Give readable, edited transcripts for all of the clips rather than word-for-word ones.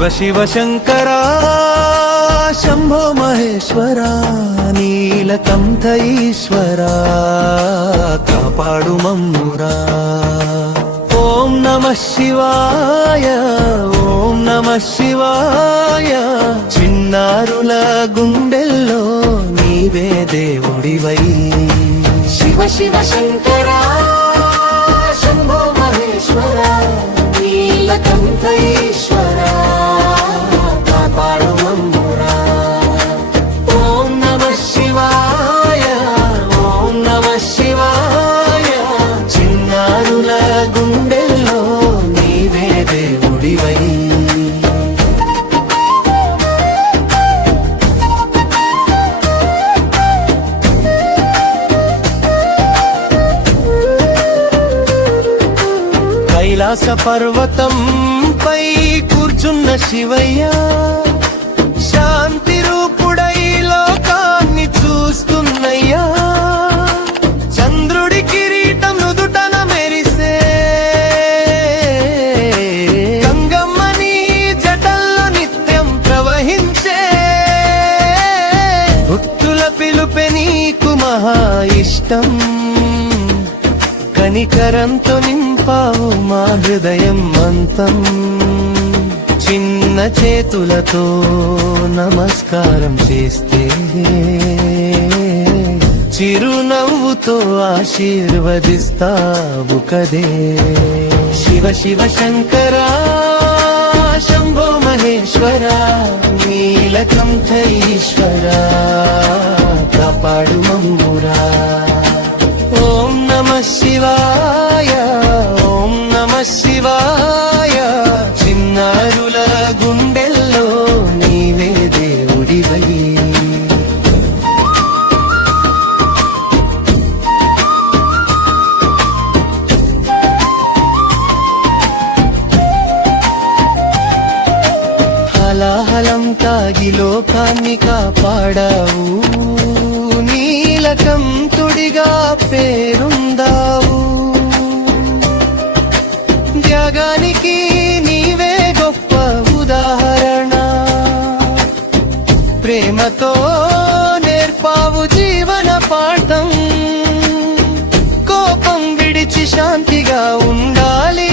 శివ శివ శంకరా శంభో మహేశ్వరా నీలకంఠ ఈశ్వరా కాపాడు మమ్మురా. ఓం నమః శివాయ ఓం నమః శివాయ చిన్నారుల గుండెల్లో నీవే దేవుడివై. శివ శివ శంకరా శంభో మహేశ్వరా నీలకంఠ ఈశ్వరా కాపాడు మమ్మురా. ఓం నమః శివాయ ఓం నమః శివాయ చిన్నారుల గుండెల్లో నీవే దేవుడివై. కైలాస పర్వతం పై కూర్చున్న శివయ్య శాంతి రూపుడై లోకాన్ని చూస్తున్నయ్యా. చంద్రుడి కిరీటం నుదుటన మెరిసే గంగమ్మని జటల్లో నిత్యం ప్రవహించే భక్తుల పిలుపె నీకు మహా ఇష్టం. కనికరంతో నింపావు మా హృదయం అంతం. చిన్న చేతులతో నమస్కారం చేస్తే చిరునవ్వుతో ఆశీర్వదిస్తావు కదే. శివ శివ శంకరా శంభో మహేశ్వరా నీలకంఠ ఈశ్వరా కాపాడు మమ్మురా. ఓం నమః శివాయ ఓం నమః శివాయ చిన్నారుల గుండెల్లో నీవే దేవుడివై. హలాహలం తాగి లోకాన్ని కాపాడావు. నీలకంఠుడిగా పేరుందావు. త్యాగానికి నీవే గొప్ప ఉదాహరణ. ప్రేమతో నేర్పావు జీవన పాఠం. కోపం విడిచి శాంతిగా ఉండాలి.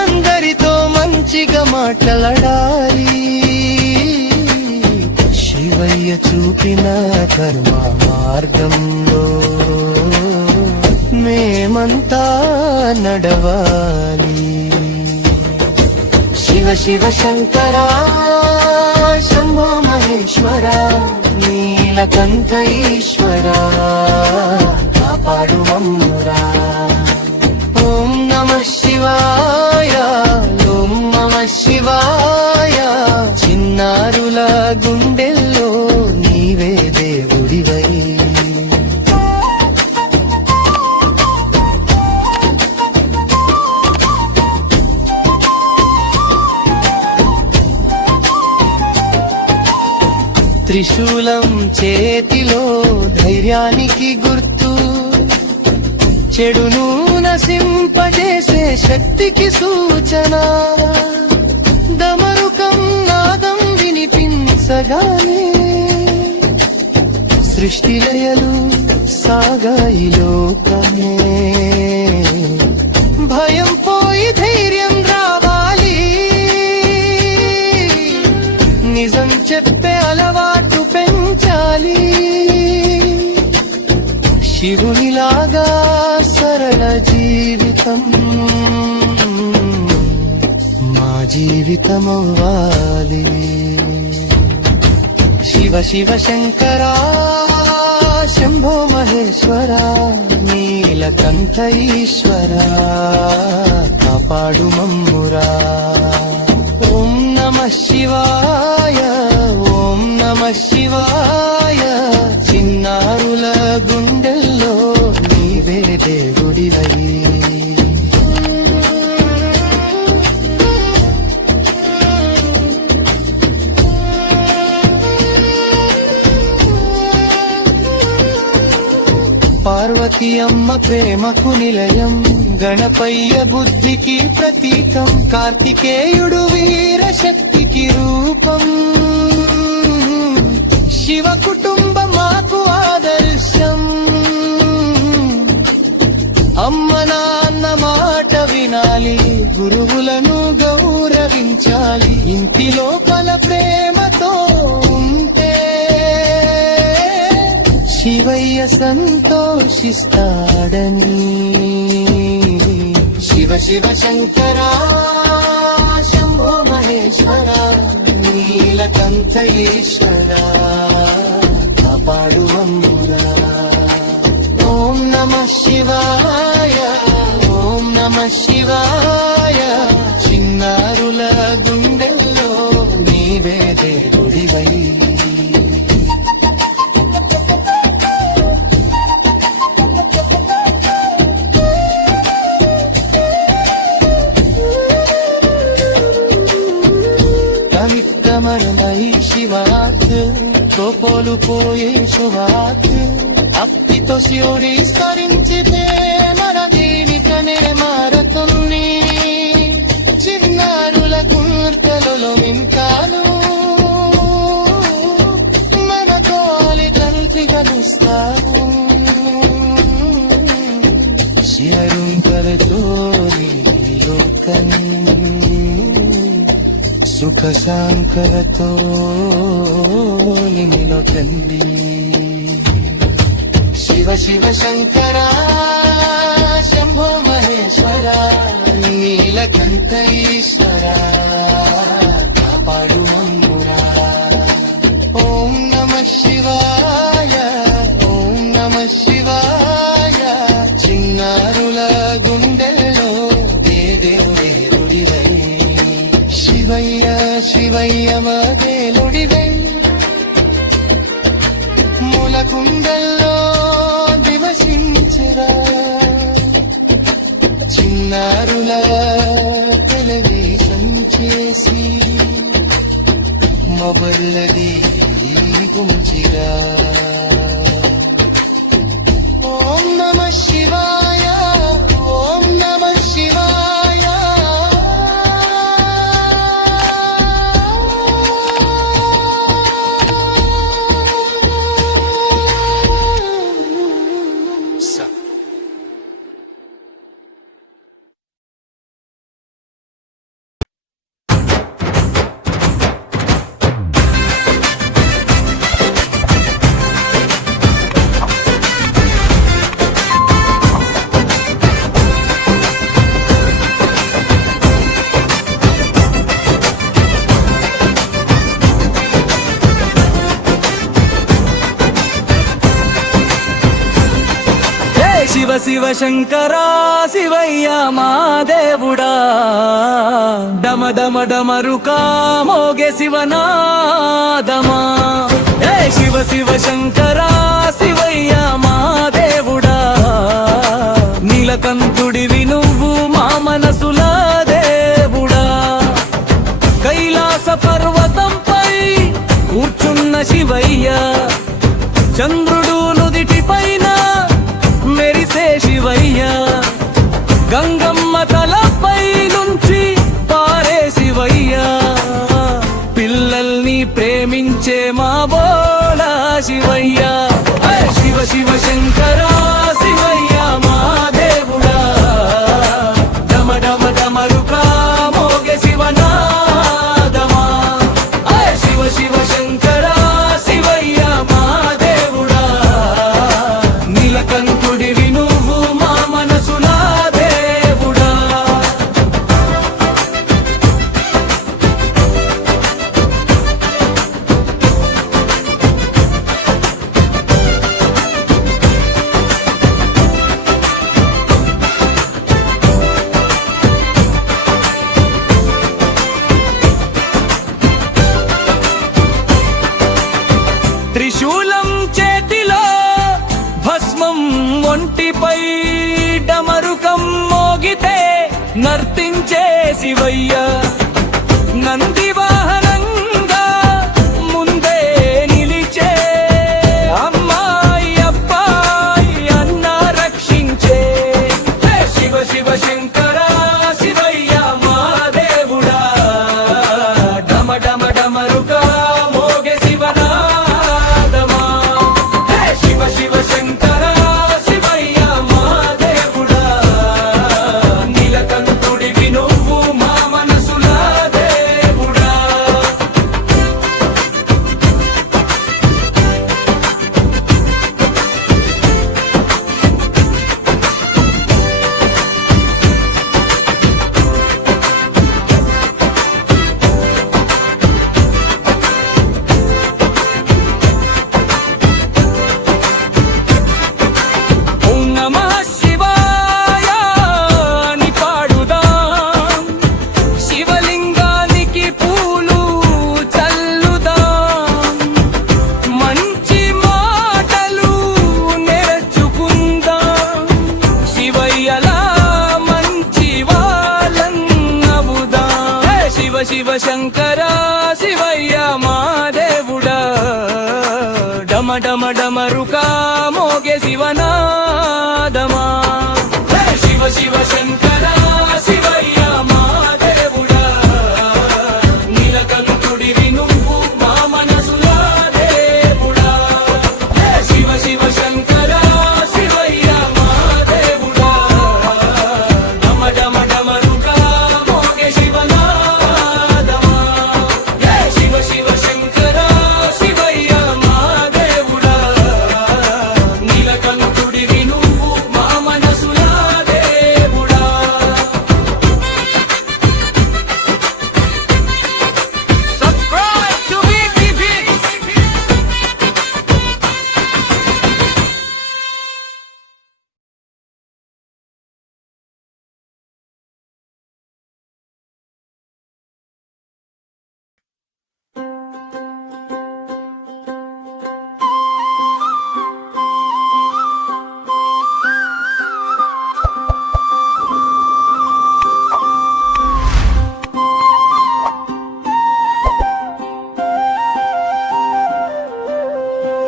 అందరితో మంచిగా మాట్లాడాలి. శివయ్య చూపిన కర్మ మార్గంలో మేమంతా నడవాలి. శివ శివ శంకరా శంభో మహేశ్వరా నీలకంఠ ఈశ్వరా కాపాడు మమ్మురా. ఓం నమః శివాయ ఓం నమః శివాయ చిన్నారుల గుండెల్లో నీవే దేవుడివై. త్రిశూలం చేతిలో ధైర్యానికి గుర్తు. చెడును నశింపజేసే శక్తికి సూచన. డమరుకం నాదం వినిపించగానే సృష్టి లయలు సాగాయి లోకమే. భయం పోయి ధైర్యం రావాలి. నిజం చెప్పే అలవాటు పెంచాలి. శివునిలాగా సరళ జీవితం మా జీవితమవ్వాలి. శివ శివ శంకరా శంభో మహేశ్వరా నీలకంఠ ఈశ్వరా కాపాడు మమ్మురా. ఓం నమః శివాయ ఓం నమః శివాయ చిన్నారుల గుండెల్లో నీవే దేవుడివై. పార్వతీ అమ్మ ప్రేమకు నిలయం గణపయ్య బుద్ధికి ప్రతీకం, కార్తికేయుడు వీర శక్తికి రూపం. శివ కుటుంబం మాకు ఆదర్శం. అమ్మ నాన్న మాట వినాలి, గురువులను గౌరవించాలి. ఇంటి లోపల ప్రేమతో ఉంటే శివయ్య సంతోషిస్తాడని. శివ శివ శంకర శంభో మహేశ్వర నీలకంఠ ఈశ్వర కాపాడు మమ్మురా. ఓం నమః శివాయ, ఓం నమః శివాయ. చిన్నారుల గుండెల్లో నీవే దేవుడివై. కమిత్తమరమై శివాత్ కోపోలు పోయే శుభాత్. అప్పితో శివుడి స్మరించితే మన జీవితమే మారుతుంది. చిన్నారుల గుర్తలలో మింకాలు మన తోలి కలిసి కలుస్తారు. శివరుంకలతో లోకం సుఖ శాంకరతో నిమిలో కండి. శివ శివ శంకర శంభో మహేశ్వర నీలకంఠ ఈశ్వర కాపాడు మమ్మురా. ఓం నమః శివాయ, ఓం నమః శివాయ. చిన్నారుల గుండెల్లో దేవుడివై. శివయ్య శివయ్య మదేలుడివై. మూలకుండల్లో దివసించరా. చిన్నారుల టెలివిజన్ చేసి మొబైల్లది గుంచిరా. ఓం నమః శివాయ, ఓం నమః శివాయ. శివ శివ శంకర శివయ్య మా దేవుడా. డమ డమ డమరుకా మోగే శివనాదమా. శివ శివ శంకర శివయ్య మా దేవుడా. నీలకంఠుడివి నువ్వు మా మనసుల దేవుడా. కైలాస పర్వతంపై కూర్చున్న శివయ్య. చంద్రుడు నుదిటి పైన మెరిసే శివయ్య. గంగమ్మ తలపై నుంచి పారే శివయ్య. పిల్లల్ని ప్రేమించే మా బోలా శివయ్య. శివ శివ శంకర శివయ్య మా దేవుడా. డమ డమ డమరుకా మోగే శివనాదమా. శివ శివ శంకర శివయ్య మా దేవుడా. నీలకంఠుడివి నువ్వు మా మనసుల దేవుడా. త్రిశూలం చేతిలో భస్మం ఒంటిపై డమరుకం మోగితే నర్తించే శివయ్య. నంది వాహనంగా ముందే నిలిచే అమ్మాయి అబ్బాయి అన్న రక్షించే. శివ శివ శంకర శివయ్య మా దేవుడా డమ డమ డమరుకా మోగే శివనాదమా హే శివ శివ శంకర శివయ్య మా దేవుడా నీలకంఠుడివి నువ్వు మా మనసుల దేవుడా ఓం నమః శివాయ అని పాడుదాం శివలింగానికి పూలు చల్లుదాం మంచి మాటలు నేర్చుకుందాం శివయ్యలా మంచి వాళ్ళన్నవుదాం హే శివ శివ శంకర శివయ్య మా దేవుడా డమ డమ డమరుకా మోగే శివనాదమా హే శివ శివ శంకర శివయ్య మా దేవుడా నీలకంఠుడివి నువ్వు మా మనసుల దేవుడా హే శివ శివ శంకర శివయ్య మా దేవుడా డమ డమ డమరుకా మోగే శివనాదమా హే శివ శివ శంకర శివయ్య మా దేవుడా నీలకంఠుడివి నువ్వు మా మనసుల దేవుడా Subscribe to VTV.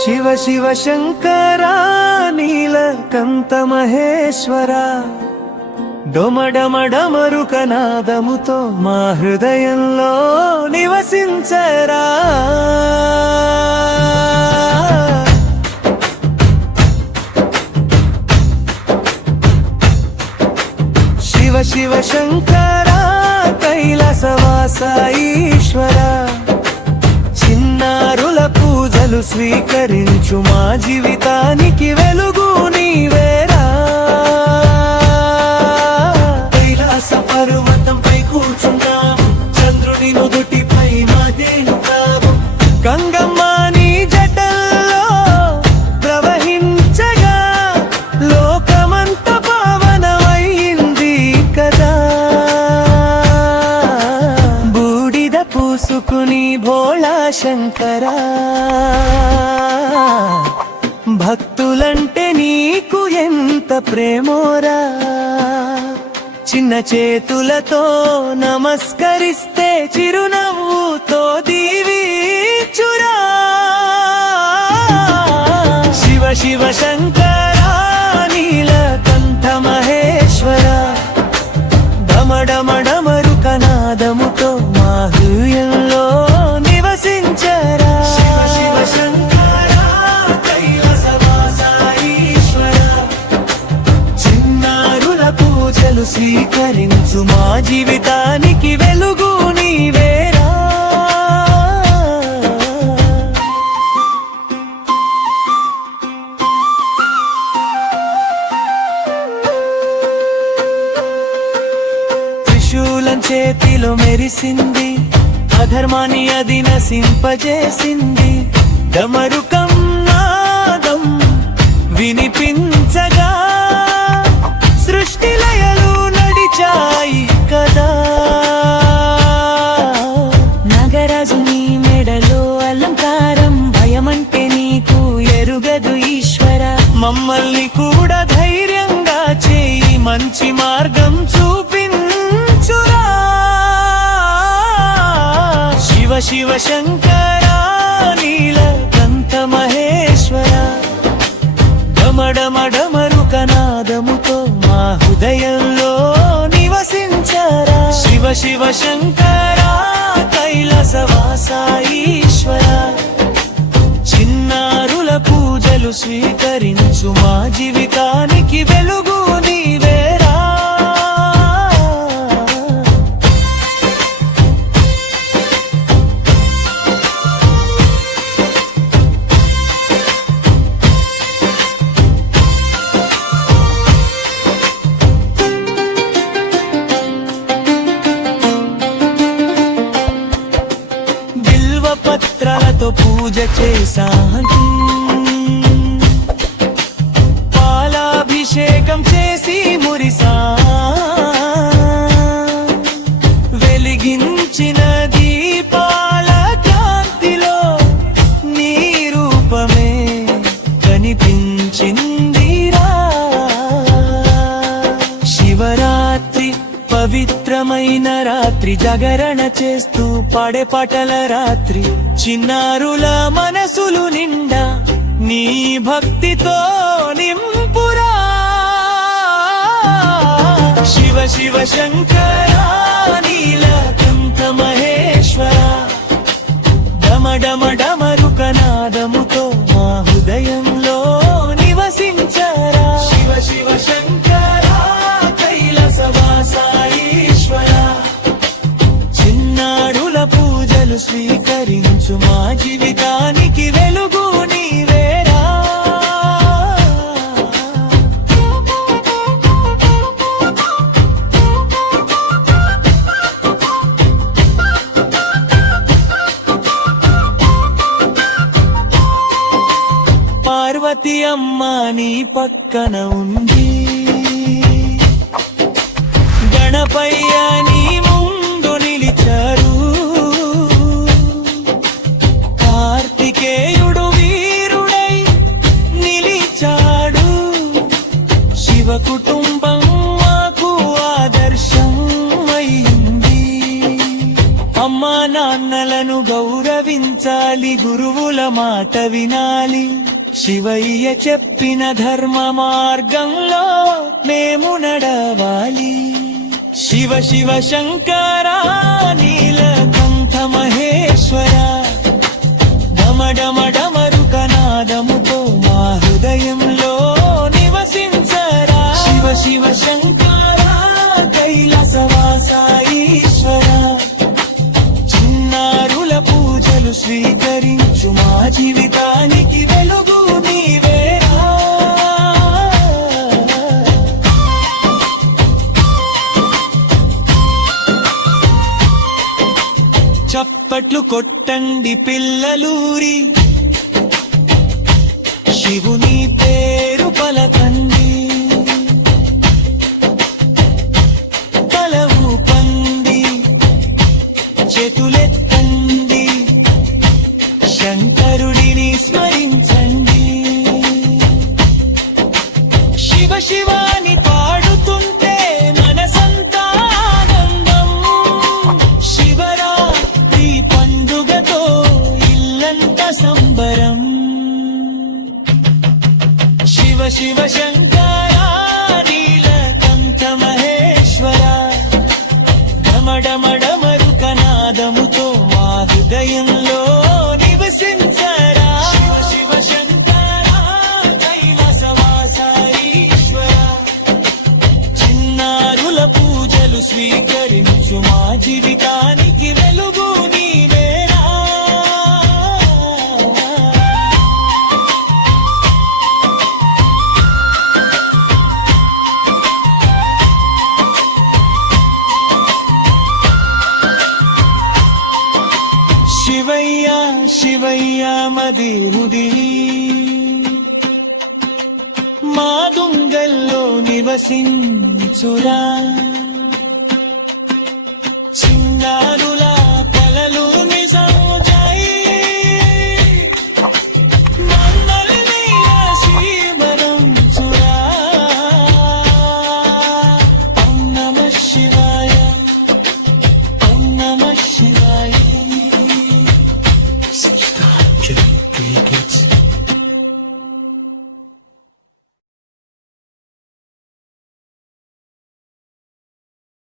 Shiva Shiva Shankara Neelakantha Maheshwara డొమ డమ డమరుక నాదముతో మా హృదయంలో నివసించరా శివ శివ శంకర కైలాసవాస ఈశ్వర చిన్నారుల పూజలు స్వీకరించు మా జీవితానికి వెలుగు నీవేరా కైలాస పర్వతంపై కూర్చున్నాము చంద్రుని నుదుటిపై మాదేనుతాము గంగమ్మ నీ జటల్లో ప్రవహించగా లోకమంత పావనమైంది కదా బూడిద పూసుకుని భోళా శంకరా భక్తులంటే నీకు ఎంత ప్రేమోరా చిన్న చేతులతో నమస్కరిస్తే చిరునవ్వుతో దీవించురా శివ శివ శంకర నీలకంఠ మహేశ్వర డమ డమ డమరుక నాదముతో మా హృదయంలో నివసించరా శివ శివ శంకర కైలాసవాస ఈశ్వర చిన్నారుల పూజలు స్వీకరించు మా జీవితానికి వెలుగు నీవేరా త్రిశూలం చేతిలో మెరిసింది అధర్మాన్ని అది నశింపజేసింది డమరుకం నాదం వినిపించగా సృష్టి లయలు నడిచాయి కదా నాగరాజు నీ మెడలో అలంకారం భయమంటే నీకు ఎరుగదు ఈశ్వర మమ్మల్ని కూడా ధైర్యంగా చేయి మంచి మార్గం చూపించురా శివ శివ శంకర నీలకంఠ మహేశ్వర డమ డమ డమరుక నాదముతో మా హృదయంలో శంకరా కైలాసవాస ఈశ్వర చిన్నారుల పూజలు స్వీకరించు మా జీవితానికి వెలుగు నీవేరా పత్రాలతో పూజ చేశాను పాలాభిషేకం చేసి మురిసా వెలిగించిన దీపాల కాంతిలో నీ రూపమే కనిపించిందిరా శివరాత్రి పవిత్రమైన రాత్రి జాగరణ చేస్తూ పాడే పాటల రాత్రి చిన్నారుల మనసులు నిండా నీ భక్తితో నింపురా శివ శివ శంకరా నీలకంఠ మహేశ్వర డమ డమ డమరుకనాదముతో మా హృదయంలో నివసించరా శివ శివ శంకరా కైలాసవాస ఈశ్వర చిన్నారుల పూజలు స్వీకరించు మా జీవితానికి వెలుగు నీవేరా పార్వతి అమ్మ నీ పక్కన ఉంది గణపయ్య నీ ముందు నిలిచారు కార్తికేయుడు వీరుడై నిలిచాడు శివ కుటుంబం మాకు ఆదర్శం అయింది అమ్మా నాన్నలను గౌరవించాలి గురువుల మాట వినాలి శివయ్య చెప్పిన ధర్మ మార్గంలో మేము నడవాలి శివ శివ శంకరా నీలకంఠ మహేశ్వర డమ డమ డమరుకనాదముతో మా హృదయంలో నివసించరా శివ శివ శంకరా కైలాసవాస ఈశ్వర చిన్నారుల పూజలు స్వీకరించు మా జీవితానికి వెలుగు నీవేరా చప్పట్లు కొట్టండి పిల్లలూరి శివుని పేరు పలకండి తల ఊపండి చేతులెత్తండి శంకరుడిని స్మరించండి శివ శివాని పాడుతుంటే మనసంతా ఆనందం శివరాత్రి పండుగతో ఇల్లంత సంబరం శివ శివ శంకరా నీలకంఠ మహేశ్వర డమ డమ డమరుకనాదముతో మా హృదయంలో నివసించరా శివ శివ శంకరా కైలాసవాస ఈశ్వర చిన్నారుల పూజలు స్వీకరించు మా జీవితానికి వెలుగు నీవేరా శివయ్య శివయ్య మదిరుది మా దుంగల్లో నివసించురా